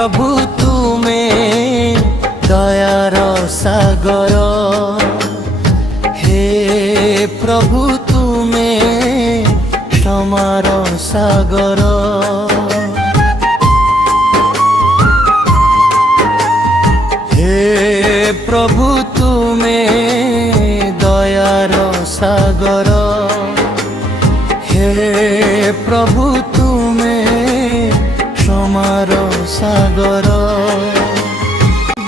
प्रभु तुमे दयार सागर, हे प्रभु तुमे क्षमार सागर। हे प्रभु तुमे दयार सागर, हे प्रभु तुमे क्षमार सागर।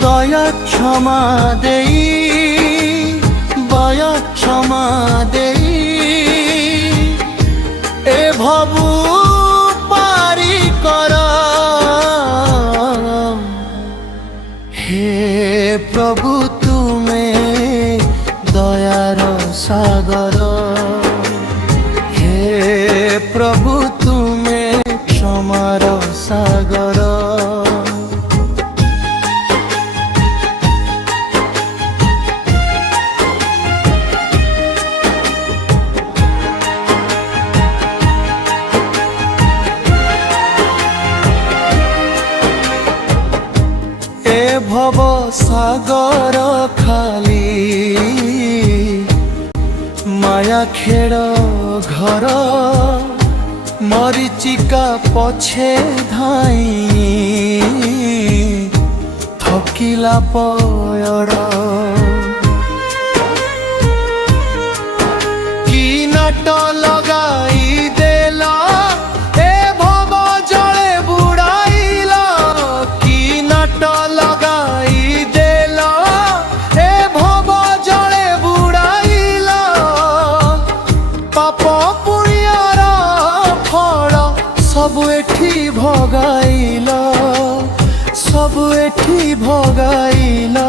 दया क्षमा देई, दया क्षमा देई ए भवु पारी कर। हे प्रभु तुमे दयार सागर, हे प्रभु तुमे क्षमार सागर। ए भव सागर खाली माया खेड़ घर, मरीचिका पछे धाई थकिला पयर। की नाट लगाई देला ए भव जले बुड़ाइला, की नाट लगाई देला ए भव जले बुड़ाइला। पाप पुण्यर फल सब एठी भगाइला, सब एठी भगाइला।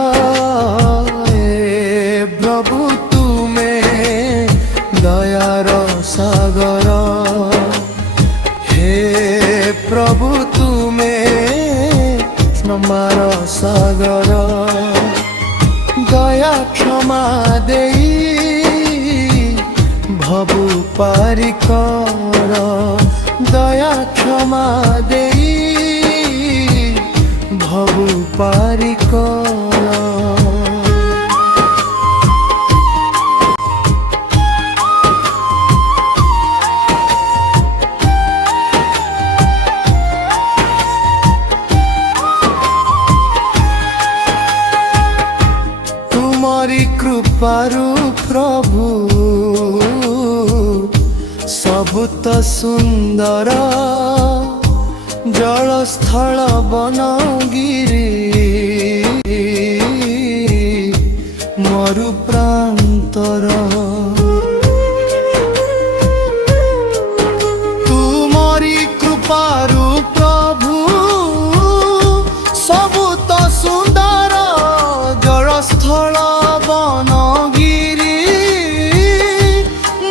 ए प्रभु तुमे दयार सागर, हे प्रभु तुमे क्षमार सागर। दया क्षमा देई भवु पारी कर, दया क्षमा देई भवु पारी कर। तुमरी कृपारु प्रभु सबु तो सुंदर, जल स्थल बनगिरी मरु प्रांतर। तुमरी कृपारु प्रभु सबु तो सुंदर, जल स्थल बनगिरी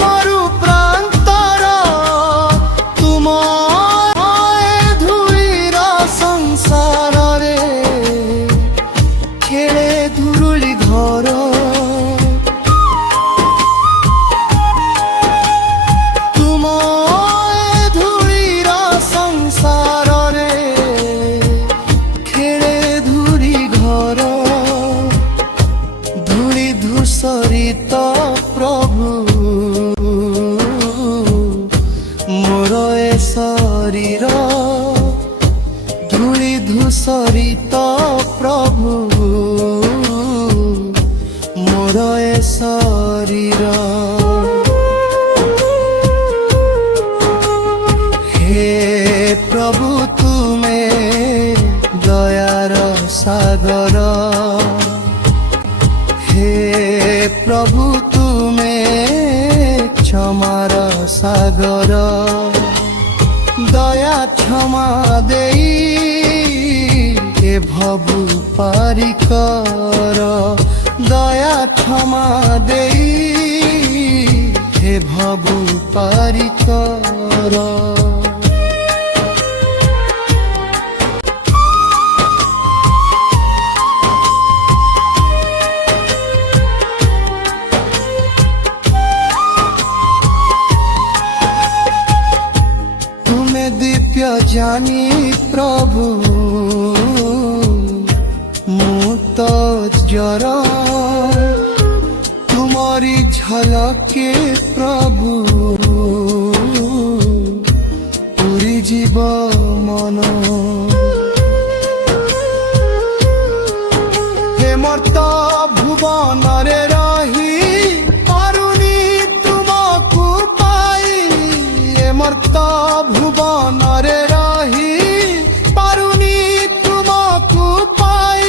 मरु प्रांतर। तुम धूलिर संसार रे खेले धुरुली घर। तुम धूलिर संसार रे खेले धुरी घर। धूली धूसरित प्रभु मोर ए शरीर, धूली धूसरित प्रभु मोर ए शरीर। हे प्रभु तुमे दयार सागर, हे प्रभु तुमे क्षमार सागर। दया क्षमा देई ए भवु पारी कर, दया क्षमा देई ए भवु पारी कर। जानी प्रभु নজর তোমারি ঝলকে প্রভু পুরি জীব মন হেমর্ত ভুবনরে রহি পারুনি তুমকু পাই হেমর্ত ভুবনরে রহি পারুনি তুমকু পাই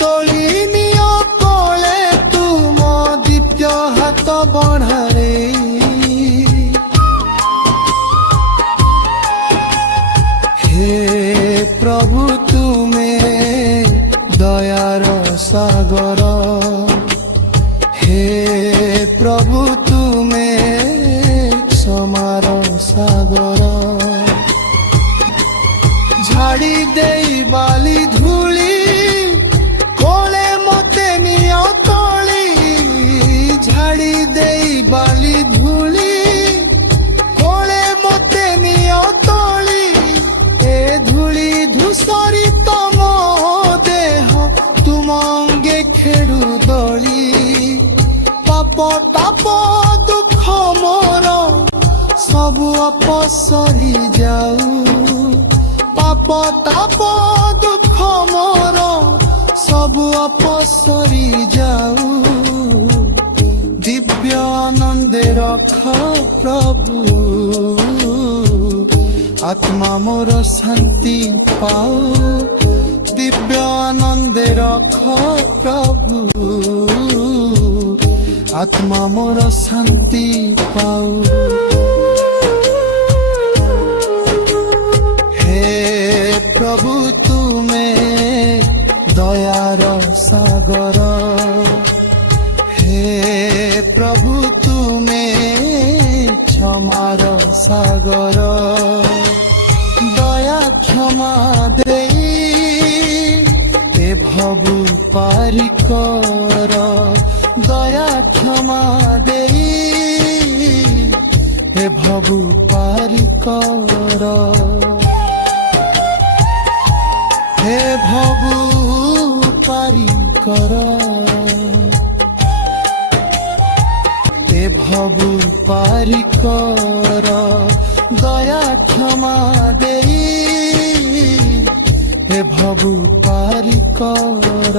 তোলি নিয় কোলে তুম দিব্য হাত বঢ়ারে হে প্রভু তুমে দয়ার সাগর হে প্রভু তুমে ক্ষমার সাগর ঝাড়ি দেই বালি ধূলি কোলে মতে নিয় তলি ঝাড়ি দেই বালি ধূলি কোলে মতে নিয় তলি এ ধূলি ধূসরি তম দেহ তুমঙ্গে খেড়ু দলি পাপ তাপ দুঃখ মোর সবু অপসরি যাও পাপ তাপ দুঃখ মোর সবু অপসরি যাও দিব্য আনন্দে রখ প্রভু আত্মা মোর শান্তি পাও দিব্য আনন্দে রখ প্রভু আত্মা মোর শান্তি পাও হে প্রভু তুমে দয়ার সাগর হে প্রভু তুমে ক্ষমার সাগর দয়া ক্ষমা দেই এ ভবু পারি কর দয়া ক্ষমা দেই এ ভবু পারি কর হে ভবু পারি কর হে ভবু পারি কর দয়া ক্ষমা দেই হে ভবু পারি কর